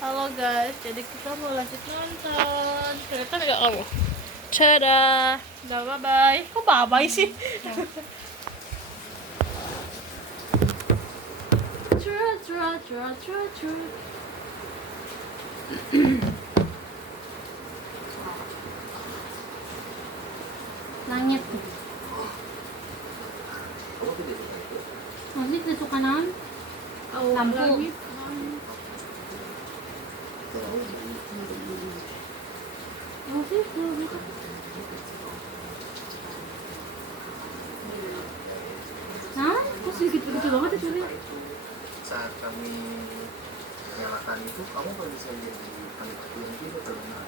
Halo guys, jadi kita mau lanjut nonton. Kelihatan nggak kamu? Dadah, udah bye bye. Kok bye bye sih? Cura. Langit. Masih tidak suka naon? Lampu. Masih suka. Nah, kok sedikit begitu banget ya Curi? Saat kami menyalakan itu, kamu baru bisa jadi panitia film juga terkenal.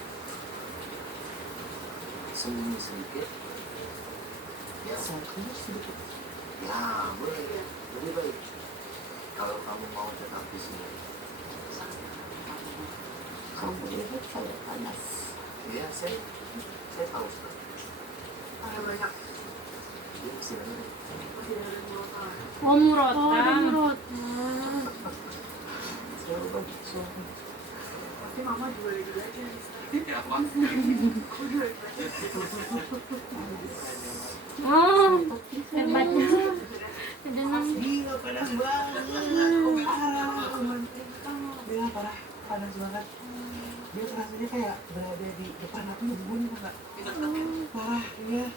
Sembunyi sedikit, ya sembunyi sedikit. Ya boleh, lebih baik kalau kamu mau tetap di sini. Kamu itu saya panas. Iya, saya tahu sekali. Banyak. Ya, silakan. Oh, murot. Tapi mama juga lagi belajar. Oh, hebatnya. Ada Gila panas banget. Dia panas banget. Dia rasanya kayak berada di depan aku ngebun enggak? Parah, iya.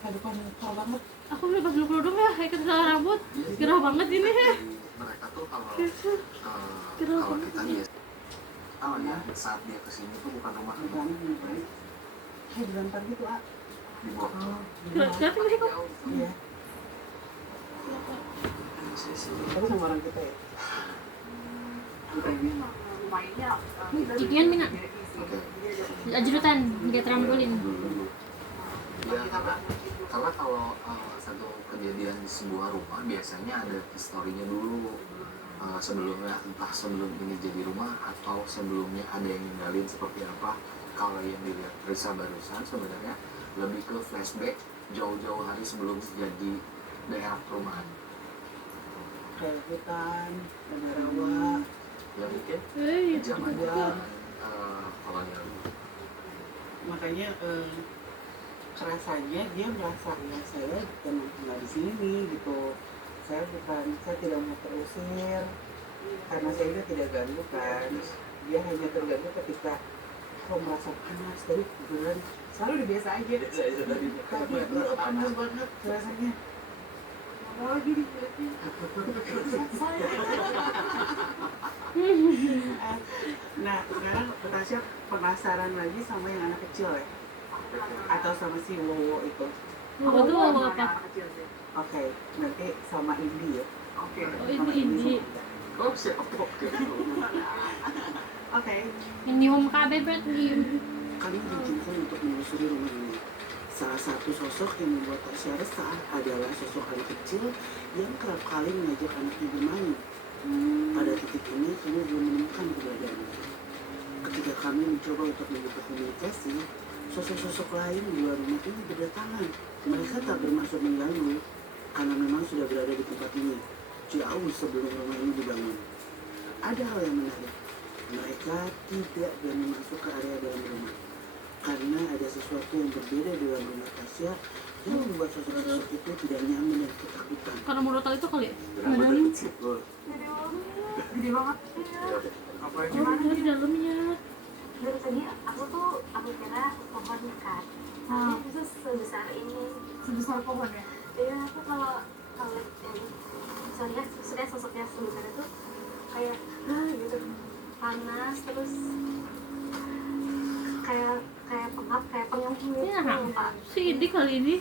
Kayak depan muka banget. Aku udah pas kerudung ya, ikat salah rambut. Gerah banget ini ya. Mereka tuh kalau kita lihat tahu ya saat dia kesini tuh bukan rumah kita, Kayak dilempar gitu, ah. di bawah. Kelihatan nggak sih kok? Iya. Tapi sama orang kita ya. Ikian mina. Ajudan, dia trampolin. Ya, karena kalau satu kejadian di sebuah rumah biasanya ada historinya dulu. Sebelumnya, entah sebelum ini jadi rumah atau sebelumnya ada yang ninggalin seperti apa. Kalau yang dilihat Risa barusan sebenarnya lebih ke flashback jauh-jauh hari sebelum jadi daerah perumahan. Kayak hutan, ada rawa. Ya mungkin zaman kolonial. Makanya kerasanya dia merasa ya saya memang tinggal di sini gitu. Saya tidak mau terusir karena saya juga tidak ganggu kan. Dia hanya terganggu ketika aku merasa panas dari bulan selalu udah biasa aja. Tapi itu panas banget rasanya. Apa lagi di Nah sekarang Tasya penasaran lagi sama yang anak kecil ya? Atau sama si Wowo itu? Apa tuh apa? Oke, nanti sama Indi ya. Oke. Oh, ini Indi. Oh siapa? Oke. Ini home KB berarti. Kalian diizinkan untuk menyusuri rumah ini. Salah satu sosok yang membuat Tasya resah adalah sosok anak kecil yang kerap kali mengajak anaknya bermain. Pada titik ini kami belum menemukan keberadaannya. Ketika kami mencoba untuk membuka komunikasi, sosok-sosok lain di luar rumah ini berdatangan. Mereka tak bermaksud mengganggu, karena memang sudah berada di tempat ini jauh sebelum rumah ini dibangun. Ada hal yang menarik. Mereka tidak berani masuk ke area dalam rumah karena ada sesuatu yang berbeda di dalam rumah Tasya yang membuat sosok-sosok itu tidak nyaman dan ketakutan. Karena murotal itu kali ya? Gede banget. Apa Oh, dia di dalamnya. Dari tadi aku kira pohon kan, tapi bisa sebesar ini. Sebesar pohon ya? Iya, aku kalau lihat ini, maksudnya sosoknya sebesar itu kayak gitu, panas terus kayak pengap, kayak pengap gitu. Ya, Pak. si Indi kali ini.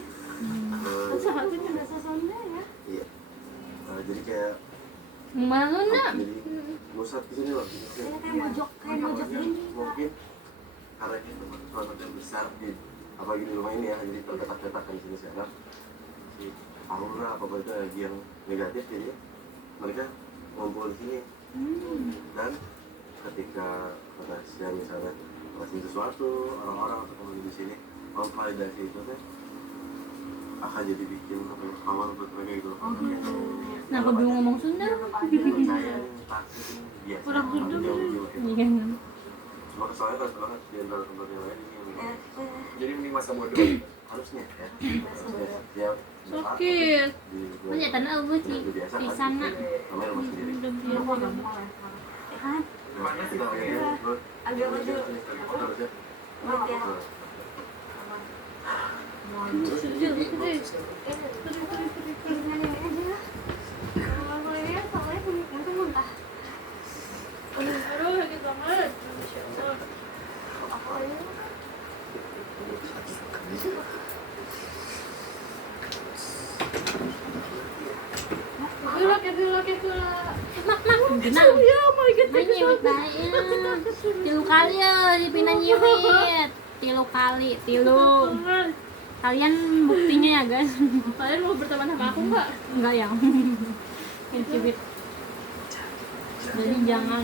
Saat itu ada sosoknya ya. Iya. Jadi kayak Mana nak? jadi pusat di sini loh. Ini kayak mojok ini. Mungkin karena itu suatu yang besar di apa di rumah ini ya, jadi terletak-letakkan di sini sekarang. Si aura apa itu lagi yang negatif jadi mereka ngumpul di sini. Dan ketika Tasya misalnya masih sesuatu orang-orang atau kalau di sini validasi itu teh akan jadi bikin awal buat mereka gitu. Nah, aku belum ngomong Sunda. Saya pasti biasa. Orang Sunda. Jauh-jauh. Iya. soalnya kan banget di antara teman yang lain ini. Jadi mending masa bodoh. Harusnya ya. Harusnya setiap Sakit. Penjatan abu sih di sana. namanya rumah sendiri. Udah biasa. Ya kan? Mana sih? Ambil baju. Harusnya. Buat ya. Aduh, sakit banget. Masya Allah. Mak genang. Ya, my God. Nyiwit bae. Tilu kali ya dipindah nyiwit. Tilu. Kalian buktinya ya guys. Kalian mau berteman sama aku nggak? Enggak yang cibit. Jadi jangan.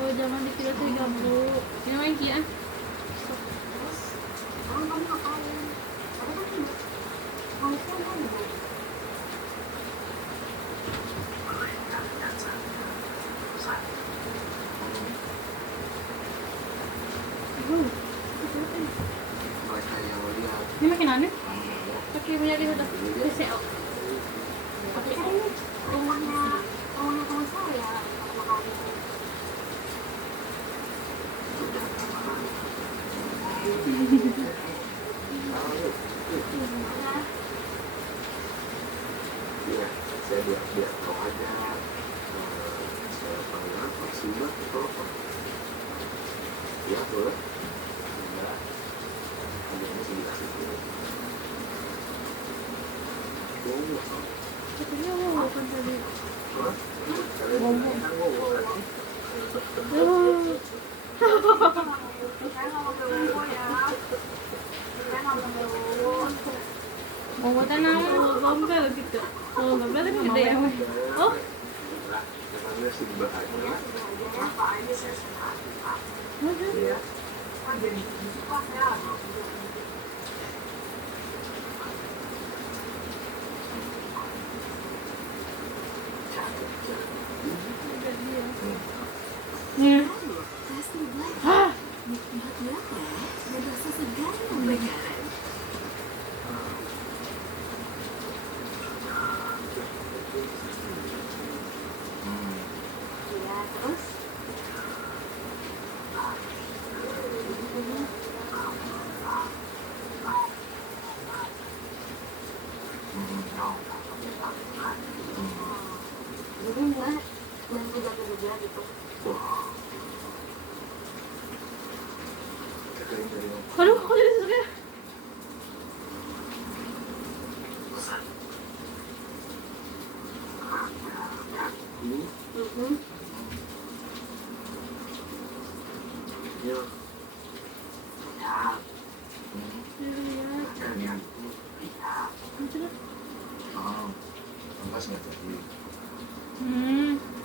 Oh, jangan dikira saya gabung. Ini main kia. Kamu ngapain? Aku kan tidur. Kamu kan tidur. Mereka yang melihat Ini makin aneh. Pakai minyak itu dah. BCO. Tapi kan ini rumahnya teman saya. Sama kamu. ya saya biar tahu aja saya panggil apa Simak atau apa ya boleh enggak ada yang masih dikasih dulu oh enggak tahu Katanya mau kan tadi. Hah? Kalian kan ngomong kan? Saya nggak mau bobo ya. Saya nggak mau bobo. Mau buat naon? Oh, gombel gitu. Oh, gombel kan gede ya. Oh, Namanya si bahagia Apa aja saya suka. ya Kan jadi suka saya. Nih. Iya, terus jadi enggak dan juga gitu. aduh, kok jadi susah? ya Pas nggak jadi.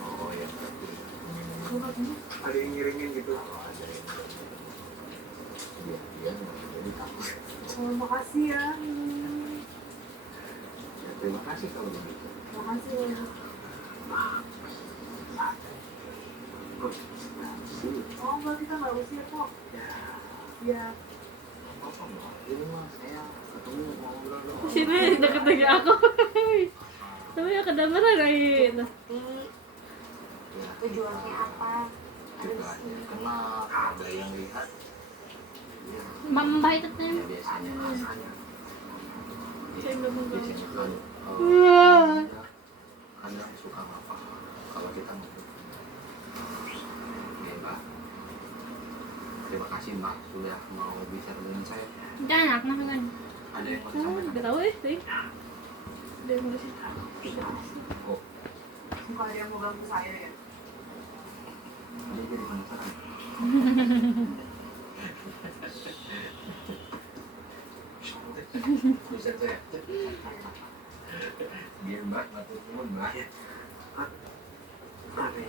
Oh ya berarti. Ada yang ngiringin gitu. Kalau ada yang dia nggak jadi takut. Oh, makasih ya. Ya, terima kasih kalau begitu. Makasih ya. Oh, enggak, kita nggak usir kok. Ya. Apa nggak? Ini mah saya ketemu ngobrol doang. Sini deket-deket aku. Tapi ya kedengeran kayak gitu. Ya, Tujuannya apa? juga ada yang kenal, ada yang lihat. Ya, Mbak itu tuh. ya biasanya rasanya. Saya belum mau Biasanya kan kita kadang suka apa kalau kita ngobrol. Ya Mbak, terima kasih Mbak sudah mau bicara dengan saya. Jangan enak nah kan. Ada yang mau Oh, disampaikan? nggak tahu sih. Dia mau sih. Oh, Suka ada yang mau ganggu saya ya? dia jadi penasaran. Bisa saya. Biar Mbak, Mbak Tuhan Mbak ya. Tapi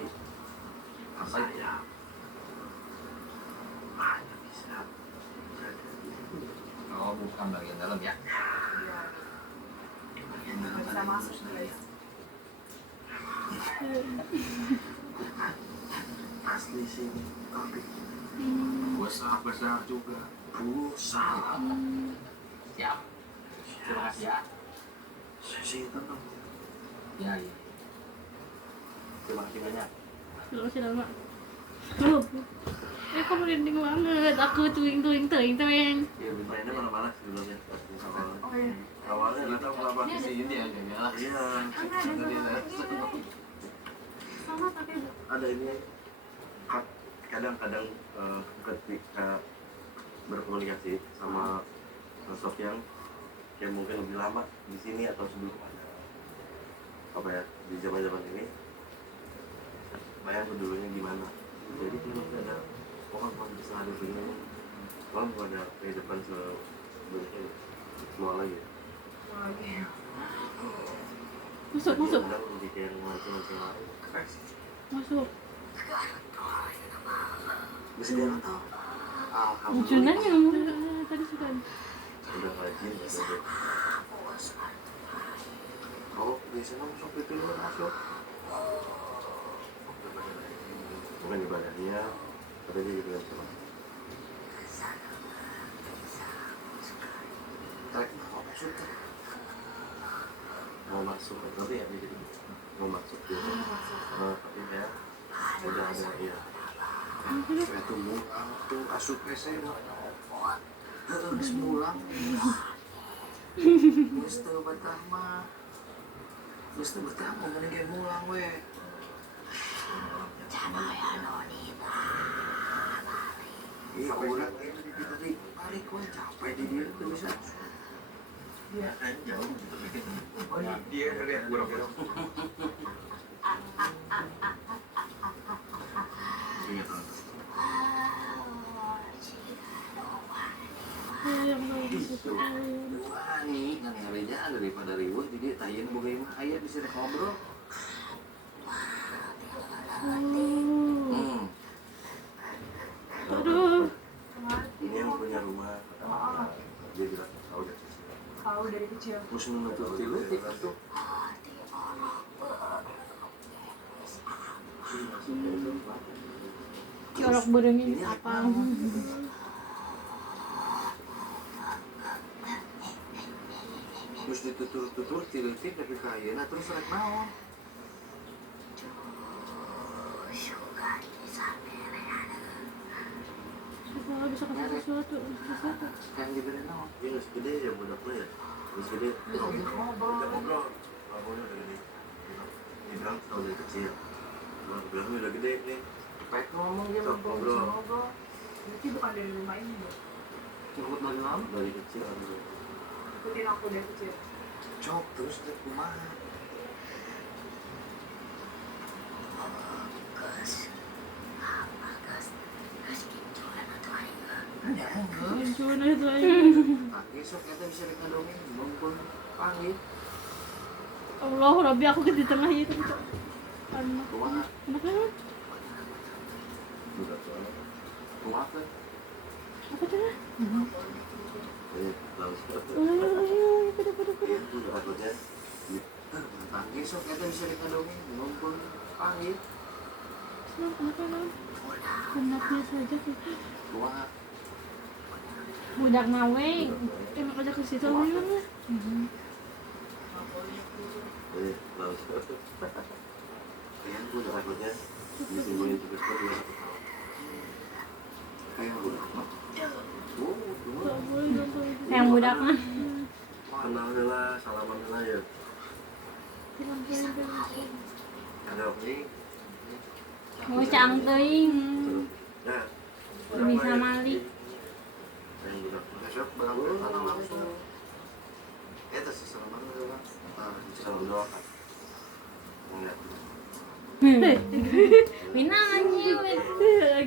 apa ya? Hanya bisa jaga diri. Oh, bukan bagian dalam ya? Bagian dalam. Bisa masuk guys. di sini tapi besar juga. besar. Siap. Terima kasih ya. Sesi tenang. Ya, iya. Terima kasih banyak. Terima kasih lama. Tuh. Kok merinding banget. Aku tuing. Ya mainnya malah-malah sebelumnya. Oh iya. Awalnya nggak tahu kenapa. Si ini ya, galak. Iya. Sama tapi Ada ini kadang-kadang ketika berkomunikasi sama sosok yang mungkin lebih lama di sini atau sebelum ada apa ya di zaman ini, bayang dulunya gimana. Jadi kalau ada orang besar di sini, orang ada kehidupan sebelumnya semua lagi. Masuk. Kadang lebih kayak macam-macam lain. Masuk. Bisa dia nggak tahu. Junan yang tadi sudah. Udah rajin udah. Oh biasanya masuk itu dulu masuk. Bukan ibadahnya, tapi dia juga sama. Tarik mau masuk kan? Mau masuk, tapi ya dia jadi mau masuk dia. Tapi ya udah ada ya. Saya tunggu tuh asup saya terus pulang. Mesti pertama mending pulang we. Iya, orang ini tadi balik we capek di dia tuh bisa. Iya, kan jauh tapi kan. Oh iya, dia lihat buruk-buruk. Iya, kan. Wani, kan ngerinya daripada riweuh jadi tayeun boga imah aya bisa rek ngobrol. Aduh. Ini yang punya rumah, dia bilang tahu dari kecil. tahu dari kecil. Terus menuntut tilutik itu. Jorok burung ini apa? Terus ditutur-tutur tilutik tapi kayeuna terus rek naon? Kalau bisa kasih sesuatu. Kan diberi naon? Dia nggak segede ya budaknya ya. Nggak segede. Kita ngobrol. Ngomongnya udah gede. Dia bilang tahu dari kecil. Bilang udah gede nih. Baik ngomong dia Sok ngobrol. Berarti bukan dari rumah ini dong. Nyebut dari lama. Dari kecil aduh. Ikutin aku dari kecil. Cok terus dia kumaha? Cuma itu aja. Besok kita bisa dikandungin, mumpun panggil. Allah, Rabbi aku di tengah itu. Anak. Kumaha? Anaknya Budak soalnya. Kumaha kan? apa tuh? Jadi langsung. Pada. Itu takutnya. Panggil sok kita bisa dikandungin, mumpun panggil. Anaknya saja. Kumaha? Budak naweng. Emang aja ke situ memang. Jadi langsung. Itu takutnya disembunyiin cepet-cepet dia. Kayak budak mah. Yang budak mah. Kenal lah, salaman lah ya. Ada ini. Mau cang teuing. Nah, Bisa malik. yang budak. Besok barang tanah langsung. Eta sesama banget lah. Salam doakan. Ngeliat. Mina anjing.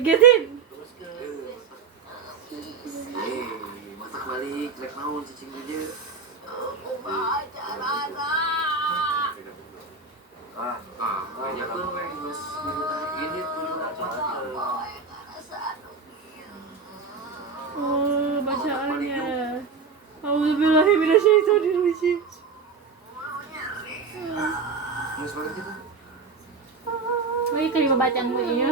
Getin. Masak balik, rek naon cicing aja. Banyak tuh geus ini tuh Oh, bacaannya. Auzubillahiminasyaitonirrajim. Geus balik kita. Lagi kelima bacaan gue iya.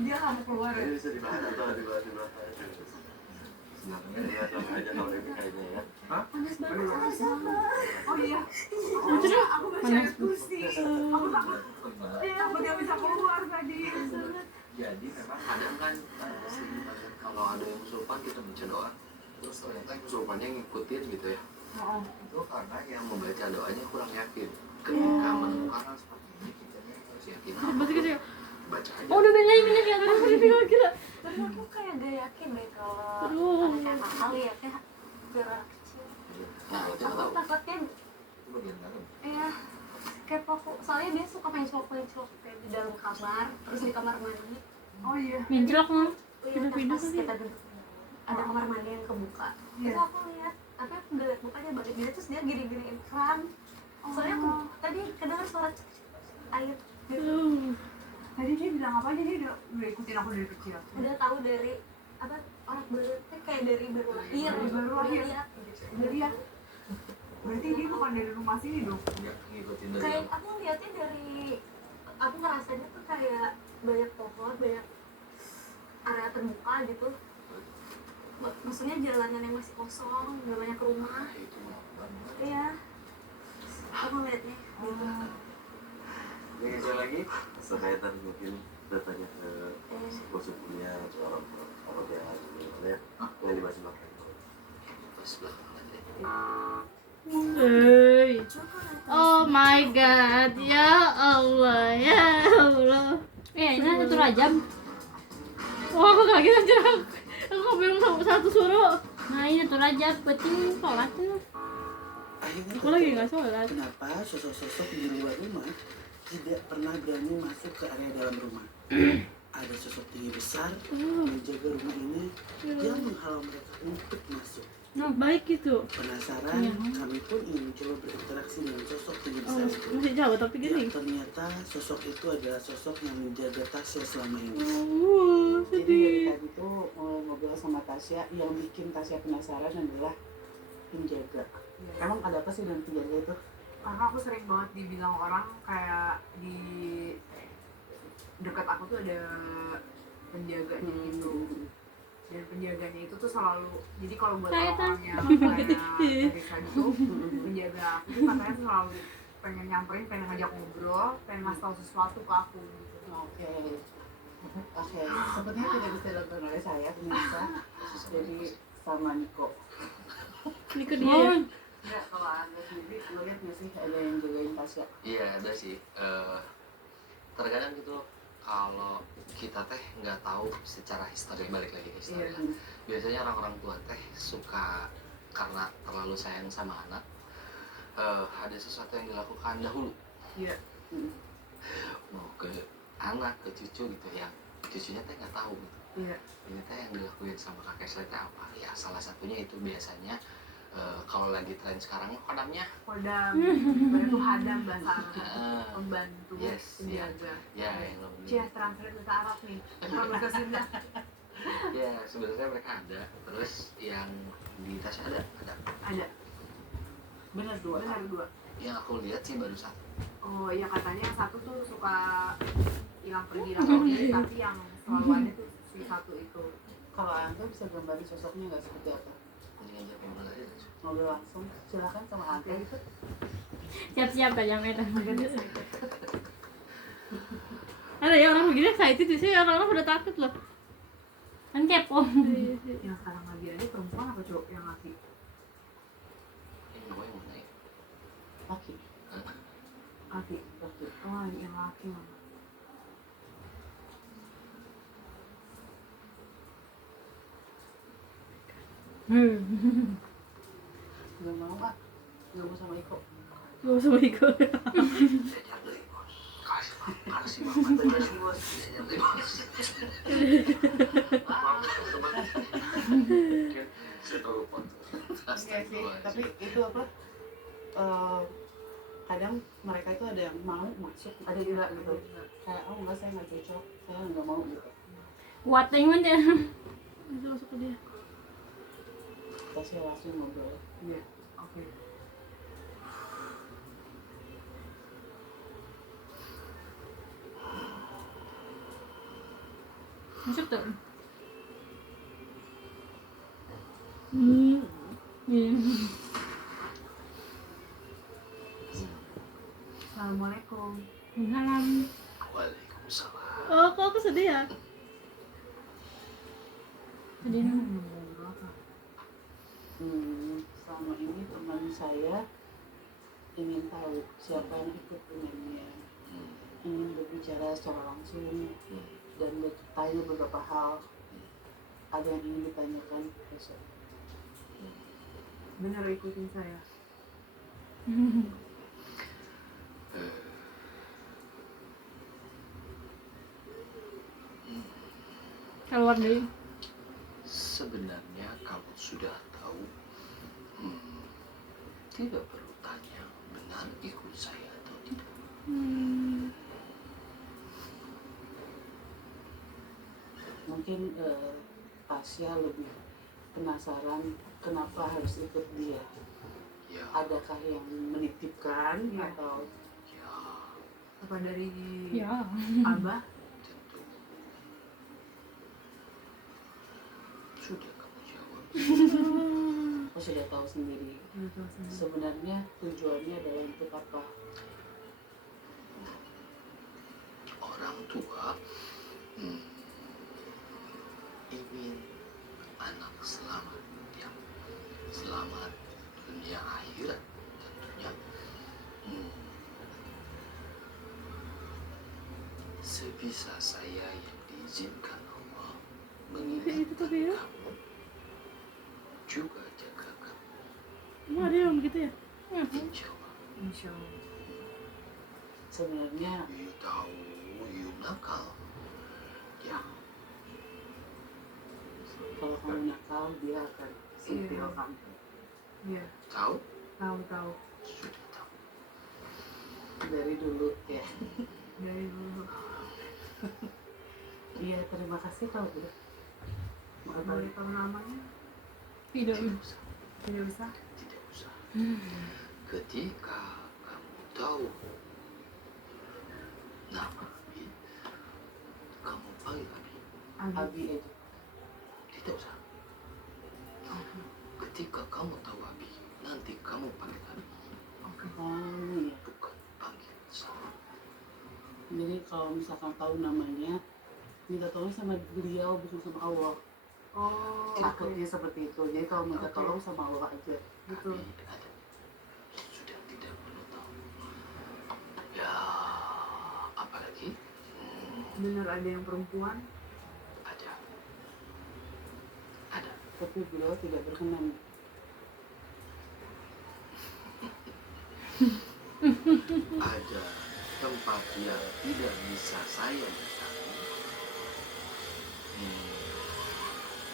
Dia nggak mau keluar ya. Ini bisa dibahas atau dibahas di belakang aja. Silakan Ya, sama aja kalau ini kayaknya ya. Panas banget. Oh iya. Aku masih ada pusing. Aku takut. Aku nggak bisa keluar tadi. jadi memang kadang kan kalau ada yang kesurupan kita baca doa terus ternyata yang kesurupannya ngikutin gitu ya itu karena yang membaca doanya kurang yakin ketika menemukan hal seperti ini kita harus yakin Berarti gitu ya. baca aja Oh, udah nanyain ini ya, kira-kira. Tapi aku kayak gak yakin deh kalau Aduh. anak anak kali ya kayak biar anak kecil. nah kita Aku tahu takutnya itu bagian dalam iya kayak pokok soalnya dia suka main celok kayak di dalam kamar terus di kamar mandi. Oh iya. Mincelok mah. Oh iya, Pindah-pindah pas kali. kita duduk ada kamar mandi yang kebuka. Iya. Terus aku lihat tapi aku udah lihat mukanya balik dia terus dia gini-giniin keran. Soalnya aku tadi kedengar suara air gitu. Tadi dia bilang apa aja, dia udah ikutin aku dari kecil. Udah tahu dari apa orang baru kayak dari baru lahir. Dari baru lahir. Lihat gitu. Udah lihat. Berarti dia bukan dari rumah sini dong. nggak ngikutin dari Kayak aku lihatnya dari aku ngerasanya tuh kayak banyak pohon, banyak area terbuka gitu. Maksudnya jalanan yang masih kosong, nggak banyak rumah. itu banget Iya. Aku ngeliatnya gitu. Ini ada lagi sekaitan mungkin datanya ke gosipnya orang dia gimana ya yang dimasih makan. terus belakang aja Hey. Oh my god, ya Allah, ya Allah. Ini satu rajam. Oh, aku kaget aja. Aku bilang satu suruh. Nah, ini satu rajam, penting sholat tuh. Akhirnya Aku lagi nggak sholat. kenapa sosok-sosok di luar rumah tidak pernah berani masuk ke area dalam rumah. Ada sosok tinggi besar menjaga rumah ini yang menghalau mereka untuk masuk. Nah, baik gitu. Penasaran, kami pun ingin mencoba berinteraksi dengan sosok tinggi besar itu. Masih jauh tapi gini. Yang ternyata sosok itu adalah sosok yang menjaga Tasya selama ini. Sedih. Jadi dari tadi tuh ngobrol sama Tasya, yang bikin Tasya penasaran adalah penjaga. Emang ada apa sih dengan penjaga itu? Karena aku sering banget dibilang orang kayak di dekat aku tuh ada penjaganya gitu. Dan penjaganya itu tuh selalu, jadi kalau buat orang yang kayak Risa gitu, penjaga aku tuh katanya tuh selalu pengen nyamperin, pengen ngajak ngobrol, pengen ngasih tahu sesuatu ke aku gitu. Oke. Sepertinya tidak bisa dilakukan oleh saya pemirsa. Jadi sama Niko. Ini ke dia. Ya? Enggak, kalau Anda sendiri, lo lihat nggak sih ada yang jagain Tasya? iya ada sih terkadang gitu kalau kita teh nggak tahu secara histori balik lagi ke histori Iya. biasanya orang-orang tua teh suka karena terlalu sayang sama anak ada sesuatu yang dilakukan dahulu Iya. mau ke anak ke cucu gitu ya cucunya teh nggak tahu gitu Iya. ini teh yang dilakuin sama kakek saya teh apa ya salah satunya itu biasanya kalau lagi tren sekarang kodamnya Kodam, itu hadam bahasa Arab, pembantu, yes, penjaga. ya yang ngomongin Cia translate bahasa Arab nih, kalau bahasa Sunda. ya sebenarnya mereka ada terus yang di Tasya ada Ada, Benar dua. benar dua. yang aku lihat sih baru satu Oh iya katanya yang satu tuh suka hilang pergi, tapi yang selalu ada tuh si satu itu. Kalau Anda bisa gambarin sosoknya nggak seperti apa? mendingan aja ngobrol aja Ngobrol langsung, silakan sama Anda itu. Siap-siap aja mereka. Ada ya orang begini excited sih, orang-orang udah takut loh. Kan kepo. Yang sekarang lagi ada perempuan apa cowok yang laki? yang gue yang mana ya Laki. Laki. Oh yang laki mama. Nggak mau ah, nggak mau sama Iko. Gak usah ikut. diajar dari bos kasih banget kasih bos diajar dari bos setelah Iya sih, tapi itu apa? Kadang mereka itu ada yang mau masuk, ada juga gitu. Kayak oh enggak, saya nggak cocok, saya nggak mau gitu. Kuat pengen ya. Itu masuk ke dia. Tasya langsung ngobrol. Iya. Oke. Masuk tuh. Iya. Assalamualaikum. Salam. Waalaikumsalam. Oh, kok aku sedih ya? Sedih dong. Selama ini teman saya ingin tahu siapa yang ikut dengannya, ingin berbicara secara langsung dan bertanya beberapa hal. Ada yang ingin ditanyakan besok. Bener ikutin saya. Keluar deh. Sebenarnya kamu sudah tahu, tidak perlu tanya benar ikut saya atau tidak. Mungkin Tasya lebih penasaran kenapa harus ikut dia. Ya, Adakah yang menitipkan Ya. atau ya, Apa dari Ya. Abah? tentu. Sudah kamu jawab. aku sudah tahu sendiri. Gitu sih. Sebenarnya tujuannya adalah untuk apa? Orang tua ingin anak selamat, ya, selamat dunia akhirat tentunya. Sebisa saya yang diizinkan Allah mengingatkan kamu, juga jaga kamu, Emang ada yang begitu ya? insya Allah. Insya Allah. Sebenarnya You tahu, you nakal, ya. kalau kamu nakal dia akan sentil kamu. Iya. Tahu? Tahu. Sudah tahu. Dari dulu ya. Dari dulu. Iya, terima kasih kalau gitu. Boleh tahu namanya? Tidak. Tidak usah. Tidak usah. Tidak usah. Ketika kamu tahu nama Abi, kamu panggil Abi. Abi aja. Tidak usah. Ketika kamu tahu Abi, nanti kamu panggil Abi. Oke. Oh iya. Bukan panggil saya. Jadi kalau misalkan tahu namanya, minta tolong sama beliau bukan sama Allah. Oh, Takutnya seperti itu. Jadi kalau minta Oke. tolong sama Allah aja. Betul. Abi ada. Sudah tidak perlu tahu. Ya, apalagi Bener ada yang perempuan? ada. Ada. Tapi beliau tidak berkenan. Ada tempat yang tidak bisa saya datangi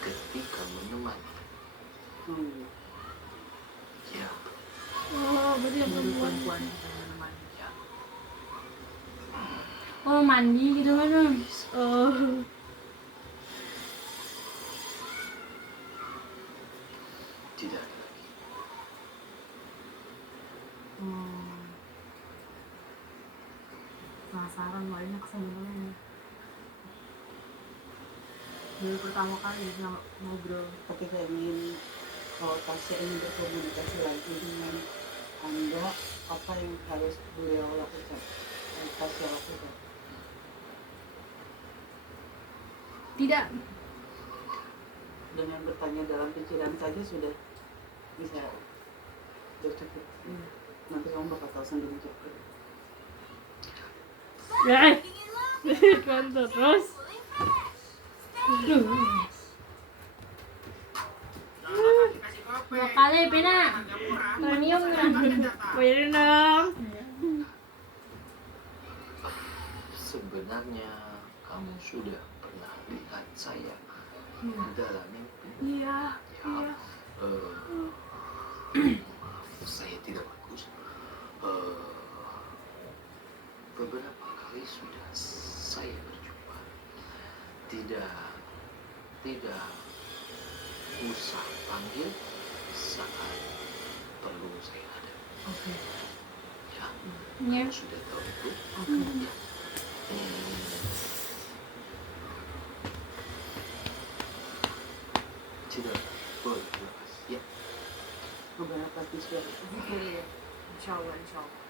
ketika menemani. Ya, Oh, berarti yang Bener perempuan. perempuan yang menemani. ya, Oh, mandi gitu kan? bisa. Oh. Tidak ada lagi. Penasaran banyak sebenarnya. Baru pertama kali ngobrol. Ketika ingin kalau Tasya ingin berkomunikasi lagi dengan Anda, apa yang harus beliau lakukan? Yang Tasya lakukan? Tidak. Dengan bertanya dalam pikiran saja sudah bisa cukup. Nanti kamu bakal tahu sendiri juga. Ya. Kan terus. Dua kali Pina. Premium kan. Bayarin dong. Sebenarnya kamu sudah pernah lihat saya dalam mimpi. Iya. Ya, maaf, saya tidak bagus. Beberapa kali sudah saya berjumpa. Tidak usah panggil saat perlu saya ada. Oke. Ya, Ya. kamu sudah tahu itu. Oke. Ya. Sudah. Boleh. Ya. Beberapa siswa. Zikir ya. Insya Allah, insya Allah.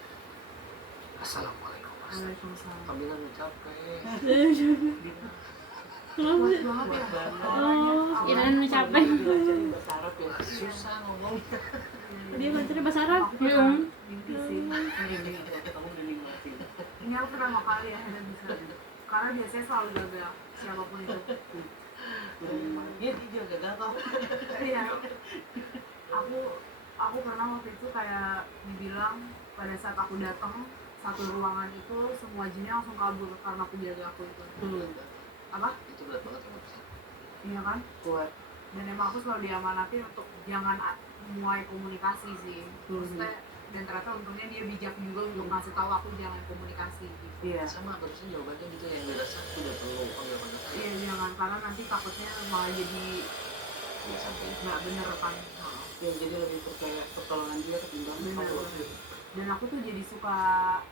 Assalamualaikum. Waalaikumsalam. Kamila udah capek. Kenapa sih? Banget ya. Oh, kirain capek. Belajarin bahasa Arab ya. Susah ngomong. Dia belajar bahasa Arab. Iya. Mimpi sih. Ini ternyata kamu mending banget. Ini aku pertama kali akhirnya bisa. Karena biasanya selalu gagal siapapun itu. Dia juga gagal kok. Iya. Aku pernah waktu itu kayak dibilang pada saat aku datang satu ruangan itu semua jinnya langsung kabur karena penjaga aku itu. Apa? Itu berat banget ya sih. Iya kan? Kuat. Dan emang aku selalu diamanatin untuk jangan mulai komunikasi sih. Maksudnya dan ternyata untungnya dia bijak juga untuk ngasih tahu aku jangan komunikasi gitu. Iya. Sama barusan jawabannya gitu yang dirasa udah perlu panggil saya. Iya jangan, karena nanti takutnya malah jadi Udah sampai. nggak bener kan. Ya, jadi lebih percaya pertolongan dia ketimbang Bener, Allah. bener. Dan aku tuh jadi suka,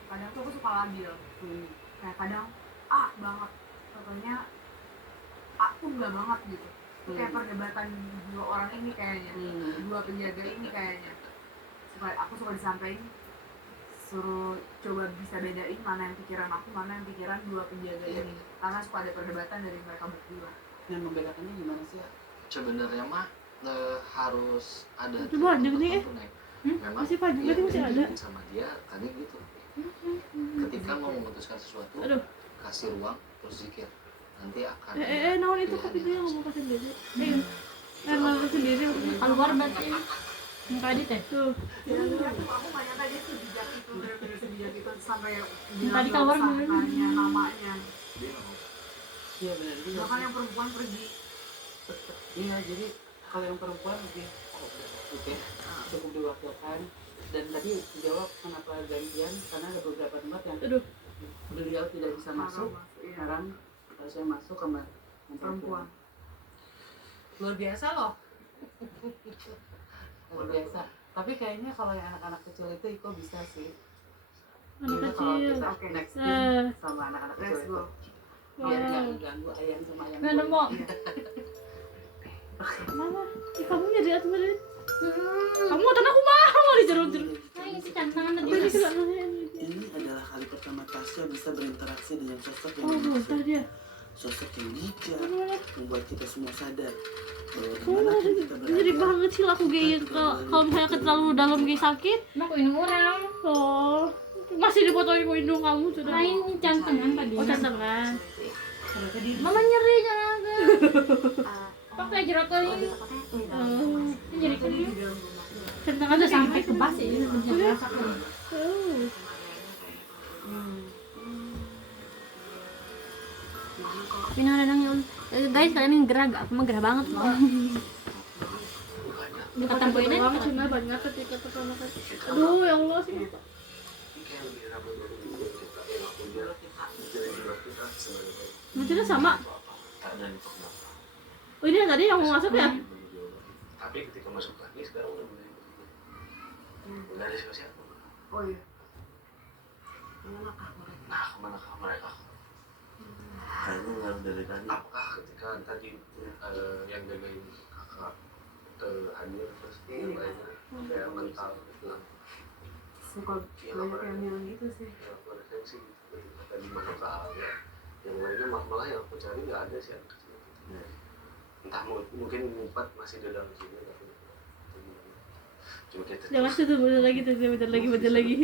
kadang tuh aku suka labil. Kayak kadang banget, contohnya pun nggak banget gitu. Itu kayak perdebatan dua orang ini kayaknya, dua penjaga ini kayaknya. Aku suka disampaikan, suruh coba bisa bedain mana yang pikiran aku, mana yang pikiran dua penjaga ini. Karena suka ada perdebatan dari mereka berdua. Yang membedakannya gimana sih ya? Sebenarnya mah harus ada Itu banyak nih, memang masih panjang iya, berarti masih ada. sama dia tadi gitu ketika mau memutuskan sesuatu Aduh. kasih ruang terus zikir nanti akan Naon itu kok itu yang ngomong sendiri. Ngomong sendiri keluar berarti. Muka edit ya? Tuh. Ya, aku nggak nyangka dia sebijak itu, bener-bener sebijak itu sampai Tadi keluar tanya namanya. dia nggak mau. Iya benar juga. Bahkan yang perempuan pergi. Iya, jadi kalau yang perempuan lebih oke, cukup diwakilkan. Dan tadi dijawab kenapa gantian, karena ada beberapa tempat yang Aduh. beliau tidak bisa masuk, Iya. sekarang saya masuk sama yang Perempuan. Luar biasa loh. Luar biasa. Tapi kayaknya kalau yang anak-anak kecil itu Iko bisa sih. Anak Gimana kalau kecil. kita Oke. next Eh. sama anak-anak kecil Let's itu. go. Biar Wow. nggak ganggu ayam sama ayam. Nggak nemu. Mana? Kamu jadi atlet. Kamu tenang aku mau dijerut-jerut. Nah, itu cantangan Ini tadi. juga nanya. Ini adalah kali pertama Tasya bisa berinteraksi dengan sosok yang Oh, bocah dia. sosok yang bijak, Mana? membuat kita semua sadar bahwa Oh, dimanapun kita jadi berada, banget sih aku gaya kalau misalnya terlalu dalam gaya sakit. Emang aku indung orang. Oh, masih dipotoin ke hindung kamu sudah. Nah, ini cantangan tadi. Oh, cantengan. Mama nyeri jangan agak. Pakai jerotan ini. Ini jadi kuning. Cantengan Udah tuh sampai sampai ke bas ya, ini bener rasakan. Oh. Pinang redang yang guys kalian yang gerah gak? Aku mah gerah banget loh. Kata Bu ini Banget cuma banyak ketika pertama kali. Aduh, ya Allah sih. Ini kayak lebih rapi dari kita yang aku biar menjadi jiwa kita sebagai Maksudnya sama. tak ada yang pernah. Oh, ini yang tadi yang mau masuk ya? Tapi ketika masuk lagi sekarang udah mulai udah ada siapa-siapa. Oh iya. Nah, kemanakah mereka? Kayaknya nggak dari tadi. Apakah ketika tadi yang jagain kakak hadir terus dia lainnya kayak mental hilang? Suka banyak yang bilang gitu sih. Ya, refleksi gitu. Tadi masuk ke ya. Yang lainnya malah yang aku cari nggak ada sih anak kecil itu. Entah mungkin ngumpet masih di dalam sini tapi cuma kita Jangan tuh bentar lagi.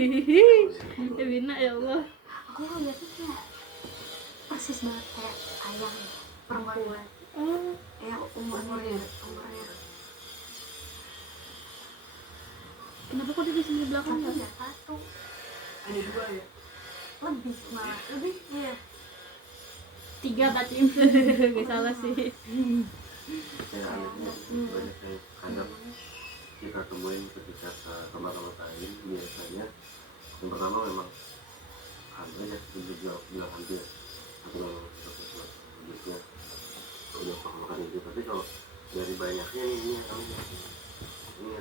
Ya Bina, ya Allah. Aku ngeliatnya kayak persis banget kayak ayam perempuan. Oh, Ya umurnya. kenapa kok dia di sini belakang Tapi ya? nggak satu, Ada dua ya. lebih malah lebih iya. 3 berarti. Gak salah sih. kayak anehnya banyak yang kadang kita temuin ketika ke tempat-tempat lain biasanya yang pertama memang harganya juga bilang hampir atau memang sesuatu wujudnya udah makan itu tapi kalau dari banyaknya nih ini atau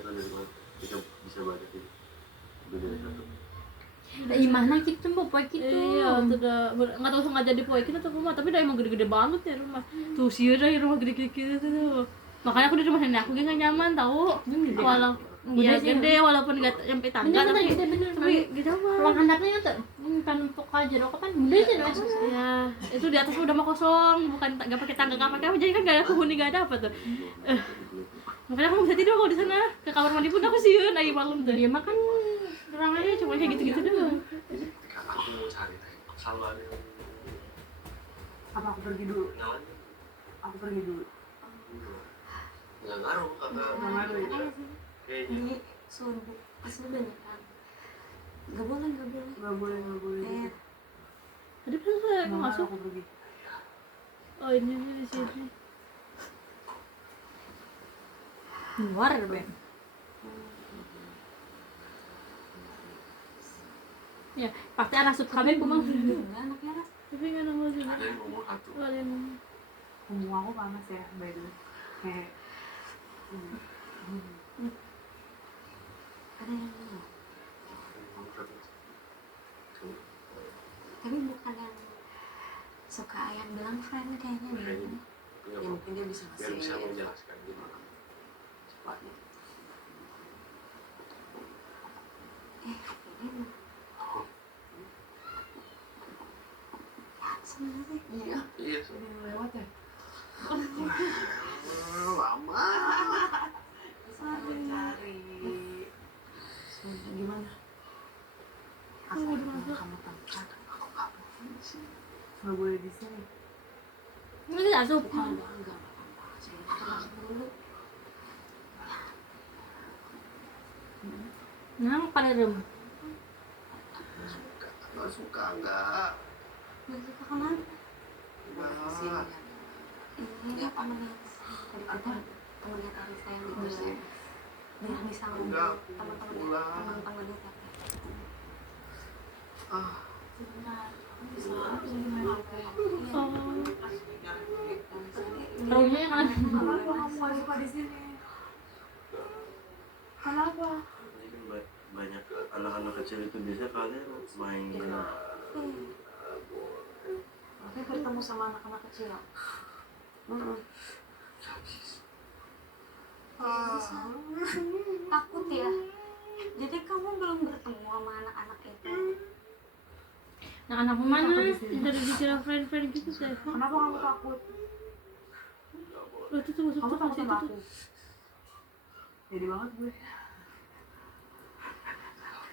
dari mana kita bisa baca ini lebih dari satu Dari mana kita mau poin gitu? Iya, sudah nggak tahu sengaja di poin kita tuh rumah, tapi udah emang gede-gede banget ya rumah. Tuh sih udah rumah gede-gede gitu tuh. Makanya aku di rumah nenek aku gak nyaman tahu. Walau ya gede walaupun gak sampai tangga tapi gitu mah. Ruang handapnya tuh kan untuk aja rokok kan gede sih mas. Ya itu di atas udah mau kosong, bukan gak pakai tangga gak pakai apa, jadi kan gak ada penghuni gak ada apa tuh. Makanya aku gak bisa tidur kalau di sana. Ke kamar mandi pun aku sieun ayo malam tuh. Dia makan Ruangannya cuma kayak gitu-gitu doang. Jadi ketika aku mau cari teh selalu ada yang Apa aku pergi dulu? ngawan. Aku pergi dulu. Nggak ngaruh kata Nggak ngaruh ya? kayaknya. Di Sunda asli banyak kan. Gak boleh. Nggak boleh. Tadi pas saya Nggak masuk. aku pergi. Oh ini di sini. luar Ben. Ya pasti anak sup kabeh kumang. Enggak anaknya lah. Tapi nggak nongol juga. Ada yang ngomong satu. Oh, ada yang Punggung aku panas ya, by the way. Kayak Ada yang ngomong. Tapi bukan yang suka yang bilang friend kayaknya dia. Ya mungkin dia bisa biar bisa menjelaskan gimana cepatnya. Ini sebenarnya Iya. udah lewat ya? Lama. Cari. Gimana? Apa yang kamu tangkap? Aku nggak boleh di sini. Nggak boleh di sini. ini nggak sup. enggak apa-apa. Sebelum kita masuk dulu. Nah pada rum. Nggak suka nggak. Nggak suka kemana? Nggak. Ini temennya tadi kita temennya Tarisa yang di Gula. Dia bisa Enggak, ngomong teman-temannya pulang. teman-temannya tapi Ah, sebentar. Taruhnya yang mana? Kenapa kamu nggak suka di sini? Kenapa? Jadi kan banyak anak-anak kecil itu biasa kalian main Tapi bertemu sama anak-anak kecil. Takut ya. Jadi kamu belum bertemu sama anak-anak itu. Nah anak mana? Yang tadi dikira friend gitu saya. Kenapa kamu takut? Oh itu tuh masuk Kamu tuh takut situ sama tuh. aku? Jadi banget gue.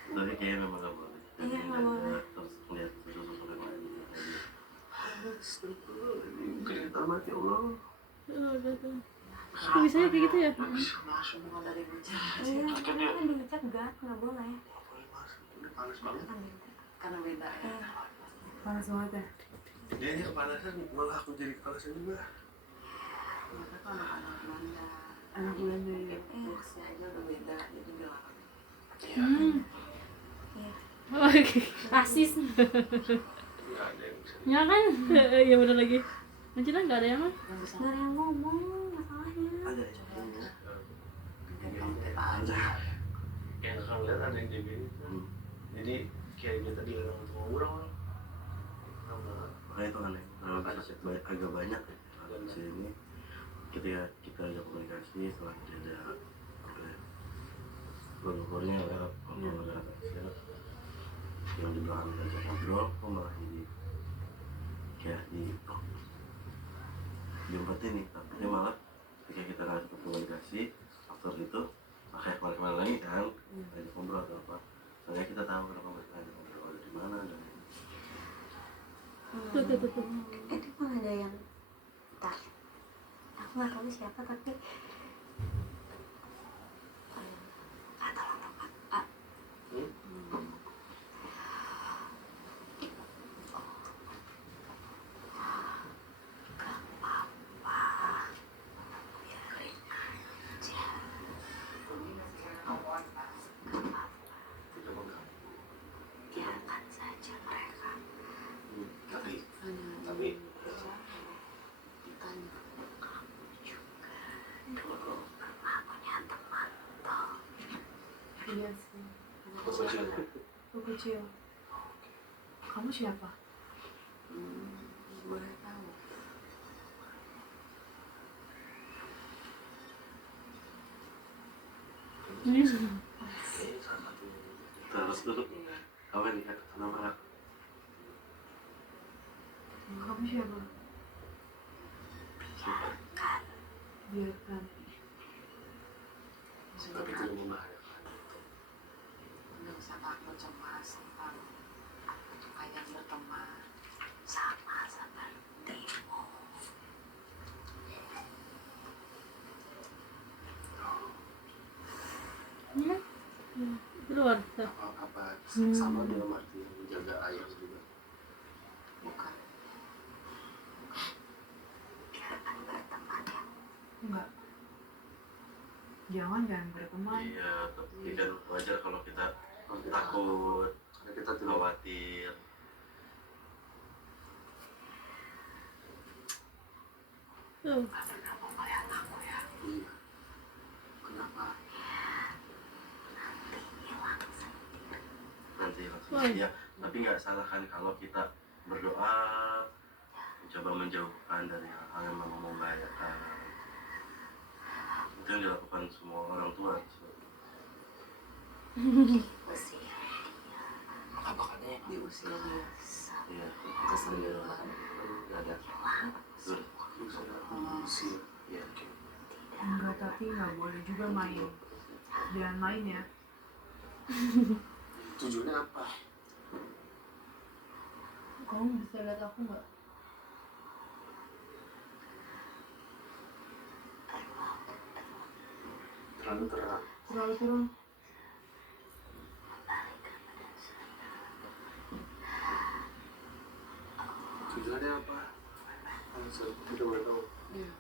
tapi kayaknya memang gak boleh. Iya, nggak boleh. Terus lihat sosok yang lain. mungkin kita mati Allah. Oh udah tuh. Kok bisa ya kayak gitu ya? Masuk bukan dari bicara. Iya, karena kan diucap nggak boleh. Nggak boleh masuk. Ini panas banget. Kan beda. Karena beda ya. Panas banget ya? Dia ini kepanasan malah aku jadi kepanasan juga. Mereka tuh anak-anak Belanda. Anak Belanda ya? Kursnya aja udah beda, jadi dilarang. Iya. Oh, rasis. Nggak ada yang bisa. Ya kan? Iya benar lagi. Nanti lah nggak ada yang Yang bisa Nggak ada yang ngomong masalahnya. Ada contohnya. ngomong kita aja. Yang akan lihat ada yang jadi. Jadi kayak kita dilarang untuk ngobrol. Sama Makanya itu aneh. Kalau agak banyak ya. Ada di sini. Ketika kita ada komunikasi setelah kita ada gol-golnya lewat ngobrol kecil yang di belakang diajak ngobrol, kok malah jadi kayak diumpetin nih. Takutnya malah ketika kita ngasih komunikasi faktor itu kayak kemana-mana lagi kan ajak ngobrol atau apa, soalnya kita tahu kenapa mereka ajak ngobrol ada di mana dan tuh. Itu malah ada yang tak. Aku nggak tahu siapa tapi tolong dong Kak. kita bengkak. Biarkan saja mereka. Tapi Ditanya. Punya teman toh. Iya sih. aku kecil. Aku kecil. Kamu siapa? Boleh tahu. Terus tuh apa nih Kak? Kenapa Kak? Kamu siapa? Sumpah. Biarkan. Tapi itu membahayakan. Nggak usah takut cemas tentang ayam berteman sama sepertimu. Keluar tuh. Apa sama dalam arti menjaga ayam juga? Bukan. Biarkan berteman ya. Enggak. Jangan berteman. Iya, tapi kan wajar kalau kita takut, karena kita tuh khawatir. Tuh. Nggak pernah mau melihat aku ya. Iya. Kenapa? Nanti langsung Woi. ya. Tapi nggak salah kan kalau kita berdoa, mencoba menjauhkan dari hal-hal yang memang membahayakan. Itu yang dilakukan semua orang tua. Usia dia. Maka-makanya Di usia dia. Iya. Kesembilan. Nggak ada. Betul. Usia. Iya. Enggak, tapi nggak boleh juga main. Jangan main ya. Tujuannya apa? Kamu bisa lihat aku nggak? Terlalu terang. Terlalu terang. Tujuannya apa? Kita boleh tahu. Iya.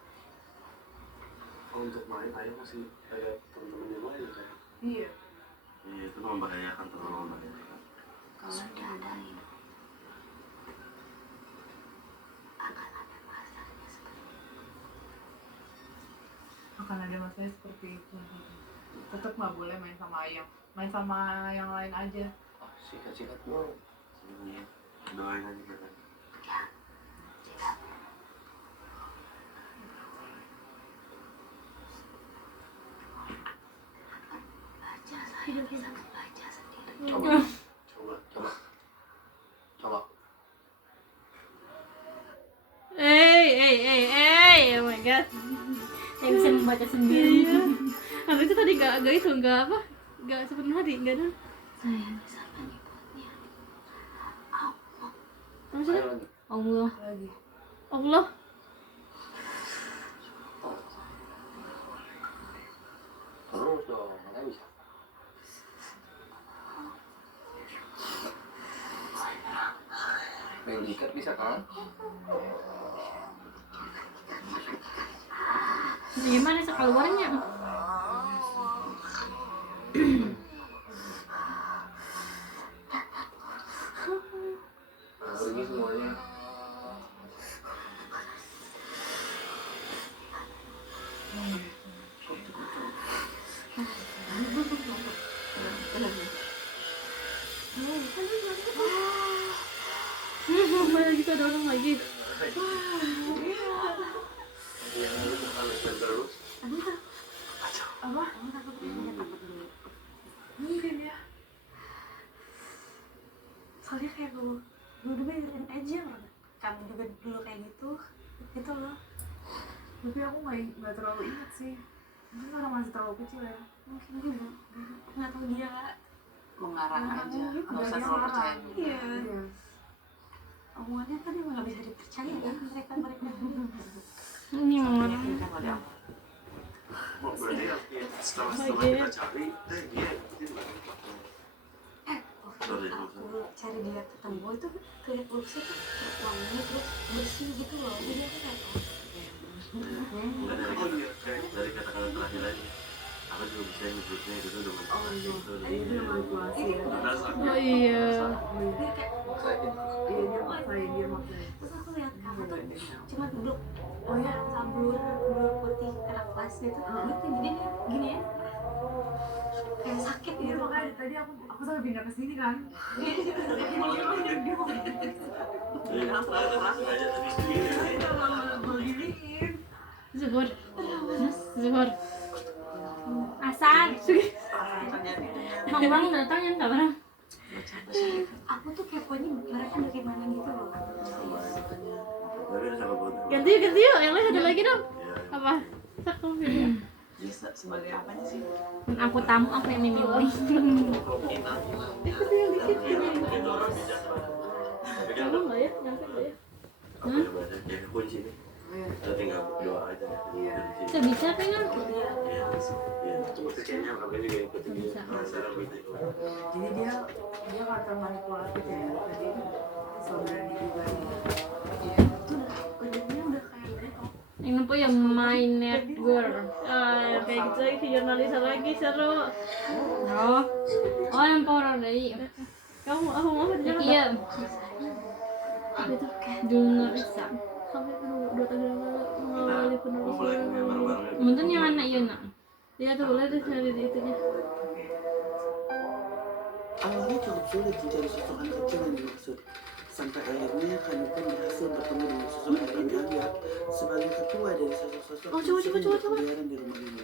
Untuk main ayam masih ada teman-teman yang lain kan? Iya. Iya, itu membahayakan, terlalu membahayakan. Kalau dia ada ini, akan ada masanya seperti itu. Akan ada masanya seperti itu. Tetap nggak boleh main sama ayam. Main sama yang lain aja. sikat-sikat dulu. Iya. Doain aja kan. Ya, tidak. Baca saya bisa membaca sendiri. Coba. Oh my god. Saya bisa membaca sendiri. Iya. Habis itu tadi gak itu, gak apa? Gak sepenuh hati, gak ada. Saya bisa menyebutnya. Allah. Maksudnya? Ayo lagi. Allah. Lagi. Allah. Terus dong, mana bisa? Main diikat bisa kan? Gimana sekeluarnya? Pergi semuanya. Apa lagi tuh, ada orang lagi. Yang itu bukan terus. Apa? Mungkin ya. Soalnya kayak dulu dengerin aja banget. Kamu juga dulu kayak gitu loh. Tapi aku nggak terlalu ingat sih. Mungkin karena masih terlalu kecil ya. Mungkin juga nggak tahu dia Mengarang aja. gitu. Nggak usah Dia terlalu marah. percaya dulu. Iya. Iya. Omongannya kan emang nggak bisa dipercaya ya mereka. Ini mau Yakinkan pada Allah. Oh, berarti setelah kita cari, dia ikutin lah. Sorry, Aku cari dia ketemu itu kayak kulitnya tuh wangi terus bersih gitu loh. Jadi aku kayak dari kata-kata terakhir aja. Aku juga bisa nyebutnya itu udah manipulasi. Itu udah manipulasi ya. Oh iya. dia kayak Iya, dia maksain, dia maksain. terus aku lihat kamu tuh cuma duduk sambil putih kena kelas gitu jadi dia gini ya kayak sakit Iya, gitu. makanya tadi aku sampai pindah ke sini kan. Zuhur. Zuhur. asar. orang datang yang nggak pernah. Aku tuh keponya mereka dari mana gitu loh. Tapi ada siapa buat? Ganti yuk, yang lain satu lagi dong. Ya, Apa? Aku pilih. Bisa sebagai apanya sih? Aku tamu, aku yang memilih. tapi kan Kamu nggak ya? Nyampe nggak ya? apa ya bahasa ya kunci nih. Kita tinggal berdoa aja. Bisa bisa pengen. Iya, cuma kayaknya abang juga ikutin dia. Penasaran gitu. Jadi dia nggak termanipulatif ya tadi saudara juga iya itu ujungnya udah kayak gitu. Yang apa yang main network. Yang kayak gitu lagi, jurnalisa lagi seru. Oh yang power dari. Kamu aku mau apa dia? Iya. Itu Jurnalisa. sampai 2 tahun yang lalu mengawali penelusuran. Mungkin yang anak iya nak. Dia tuh boleh deh cari di itunya. Awalnya cukup sulit mencari sosok anak kecil yang dimaksud. Sampai akhirnya kami pun berhasil bertemu dengan sosok yang dianggap sebagai ketua dari sosok-sosok Oh, yang coba. sering berkeliaran di rumah ini.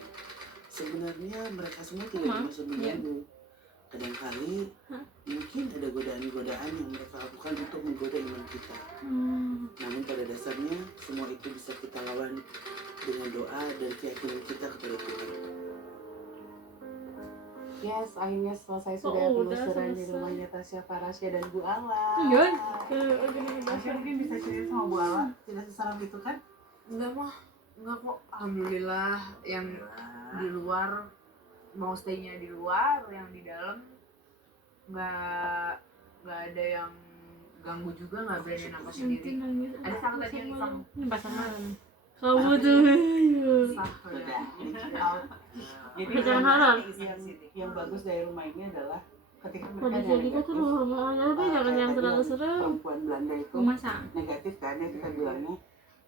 Sebenarnya mereka semua tidak bermaksud mengganggu. Kadangkali mungkin ada godaan-godaan yang mereka lakukan untuk menggoda iman kita. Namun pada dasarnya semua itu bisa kita lawan dengan doa dan keyakinan kita kepada Tuhan. Yes, akhirnya selesai Oh, sudah udah penelusuran di selesai. rumahnya Tasya, Farasya dan Bu Ala. Iya. Tasya mungkin bisa cerita sama Bu Ala, tidak seseram itu kan? Enggak kok, alhamdulillah yang di luar mau stay-nya di luar, yang di dalam nggak ada yang ganggu juga, nggak berani napas sendiri. Ada sama tadi yang iseng Ini pasangan. Kamu tuh. sah Udah, out. Jadi Jangan halal. yang bagus dari rumah ini adalah ketika mereka Kondisi kita tuh ngomongnya tuh jangan yang terlalu serem. perempuan Belanda itu Masa? negatif kan ya kita bilangnya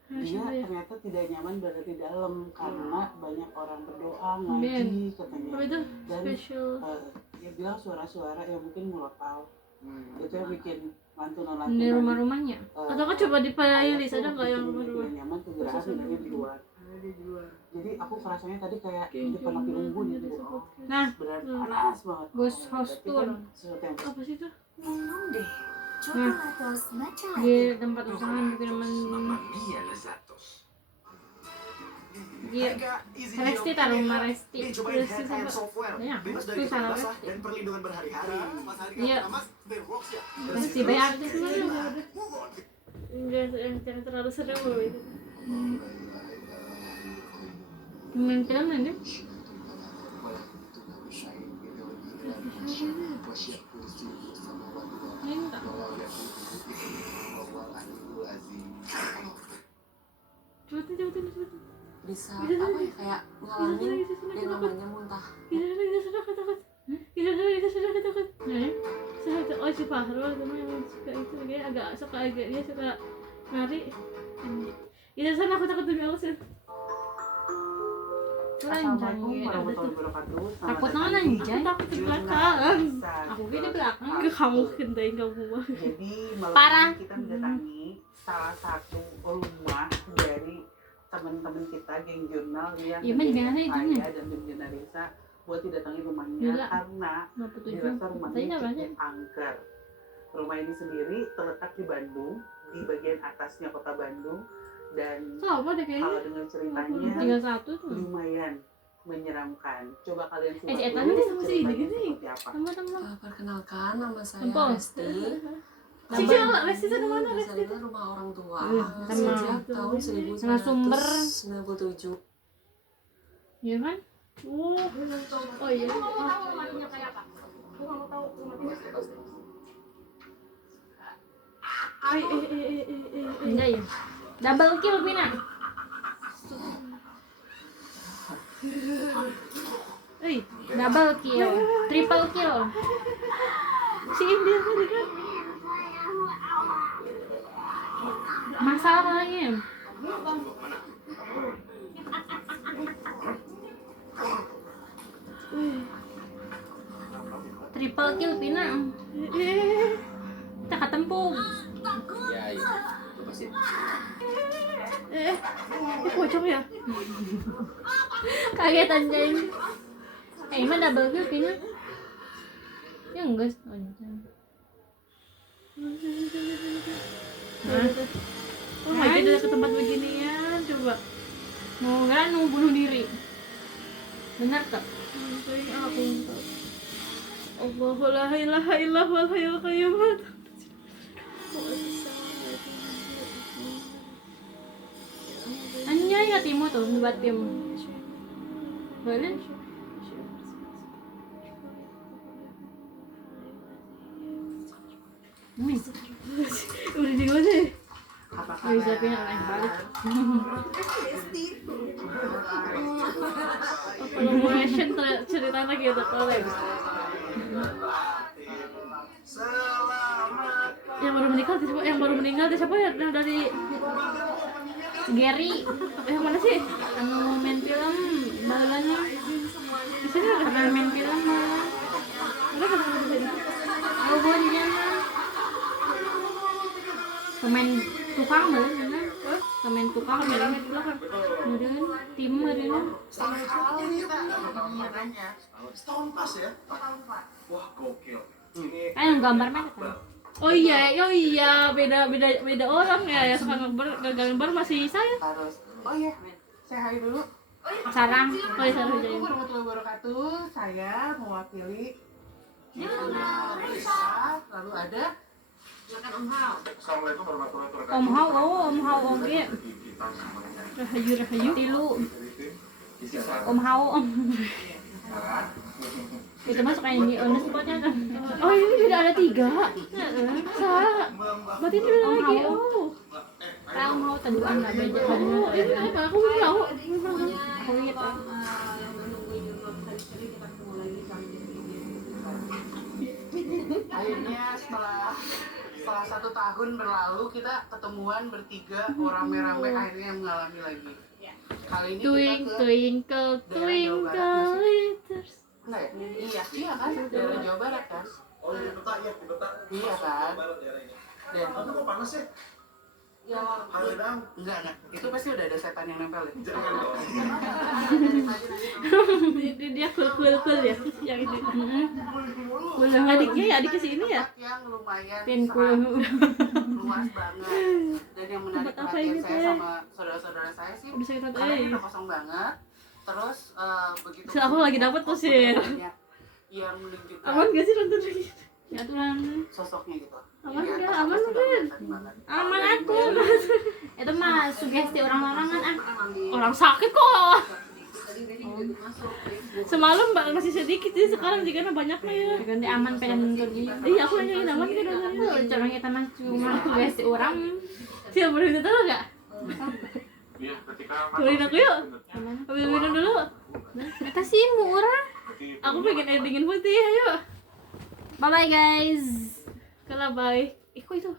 dia ternyata tidak nyaman berada di dalam karena banyak orang berdoa ngaji katanya Apa itu? dan Special. dia bilang suara-suara yang mungkin mulakal itu yang bikin Di lantunan-lantunan rumah-rumahnya. Atau kan coba di playlist ada nggak yang rumah rumah-rumah? nyaman tuh gerakan sebenarnya di luar. Ada di luar. Jadi aku kerasanya tadi kayak di depan api unggun gitu. Nah, Benar panas banget. Bos Tapi Hostun. kan sesuatu yang Apa sih itu? Minum deh. Nah, Coklatos matcha di latte. tempat usaha bikin dia Resti taruh rumah Resti. Resti sama. Ya, itu salah Resti. dan perlindungan berhari-hari. Iya. ya. Resti bayar itu semuanya. Enggak, jangan terlalu serem loh itu. Main film nanti. Ini enggak. Cepetin. Bisa apa ya kayak ngalamin yang namanya muntah. Kita sudah takut. Kita sudah takut. Oh si Fahrul itu mah yang suka itu dia dia suka nari. Kita sana aku takut demi Allah sih. Assalamualaikum warahmatullahi wabarakatuh. Takut naon anjay? Takut di belakang. Aku di belakang. Ke kamu kentain kamu mah. Jadi malam Parah. ini kita mendatangi salah satu rumah dari teman-teman kita geng jurnal yang Iya, mah gimana itu, nih? saya dan tim jurnalisa buat didatangi rumahnya Gila. karena Kenapa tuh? dirasa rumahnya Tanya banyak. cukup angker. Rumah ini sendiri terletak di Bandung, di bagian atasnya kota Bandung, dan Sama deh kayaknya. kalau dengar ceritanya 31 tuh. lumayan menyeramkan. Coba kalian Si simak Eta dulu nanti sama si ceritanya Idi gini. seperti apa. Teman-teman. Perkenalkan nama saya Empong. Resti. Si Jala, Resti itu kemana Resti? Saya rumah orang tua sama sejak tahun sama sumber. 1997. Iya kan? Oh iya. Enggak ya. Double kill Pina. Double kill, triple kill. Si India tadi kan. Masalahnya triple kill Pina. Kita ketempung. Iya. Pasti. Pocong ya? Kaget anjing. Emang double kill Pina. Ya enggak, oh, jangan. Oh my god, udah ke tempat beginian, coba. Mau nggak mau bunuh diri. Benar tak? Aku Allahu la ilaha illa huwal hayyul qayyum. Anjay hatimu tuh buat tim. Boleh? Udah di gua sih. Apa Bisa pindah naik balik. Kalau mau action cerita lagi gitu kalau yang baru meninggal siapa? Yang baru meninggal siapa ya? Yang dari Gary, yang mana sih? anu main film, balanya. Di sini ada Pernah main film malah. ada ketemu di sini. Oh, gua di sana. Pemain tukang mana? Pemain tukang Kameranya mana? di belakang. Meureun, tim meureun. Setahun pas ya? Wah, gokil. Ini Yang gambar mana kan? Oh iya, beda orang ya. Yang suka gambar masih saya. Harus. Oh iya, saya hai dulu. Sarang. Oh iya, saya Assalamualaikum warahmatullahi wabarakatuh. Saya mewakili Risa. Lalu ada Assalamualaikum warahmatullahi wabarakatuh. Om Hao oge. Rahayu. Tilu. Om Hao. Itu masuk kayak ini on the spotnya kan. Oh ini beda ada 3. Sa. Berarti ini beda Om lagi. Hao. Oh. Kayak Om Hao taduan lah beda. Oh, ini apa? Aku belum tahu. Aku lihat kan. akhirnya setelah 1 tahun berlalu kita ketemuan bertiga rame-rame akhirnya mengalami lagi. Kali ini Twinkle, twinkle, little. enggak ya? Iya kan? Daerah Jawa Barat kan? Oh, di peta ya, di peta. Iya kan? Barat daerahnya. Dan Kamu kok panas ya? ya Haledang. enggak, itu pasti udah ada setan yang nempel ya. Jangan dong. Dia cool ya yang ini. Adiknya sini ya. Tempat yang lumayan Pinku. luas banget. Dan yang menarik Tempat apa perhatian ini saya teh? sama saudara-saudara saya sih, Bisa kita karena ini udah kosong banget. Terus begitu So, aku lagi dapet tuh, Sir. yang menunjukkan Aman gak sih nonton lagi? Ya tulang. sosoknya gitu. Aman Iya, nggak? sosoknya Aman sudah mungkin. kelihatan banget. Aman aku. Itu mah sugesti orang-orang kan ah. Orang sakit kok. Semalam mbak masih sedikit sih, sekarang juga banyaknya ya. Ganti aman pengen pergi. Iya aku nanyain aman kan Oh, cara kita mah cuma sugesti orang. Siapa baru itu tahu nggak? Iya, ketika Keluarin aku yuk. Ambil minum dulu. Kita sih murah. Aku pengen air dingin putih, ayo. Bye bye guys. Kalau bye. Kok itu?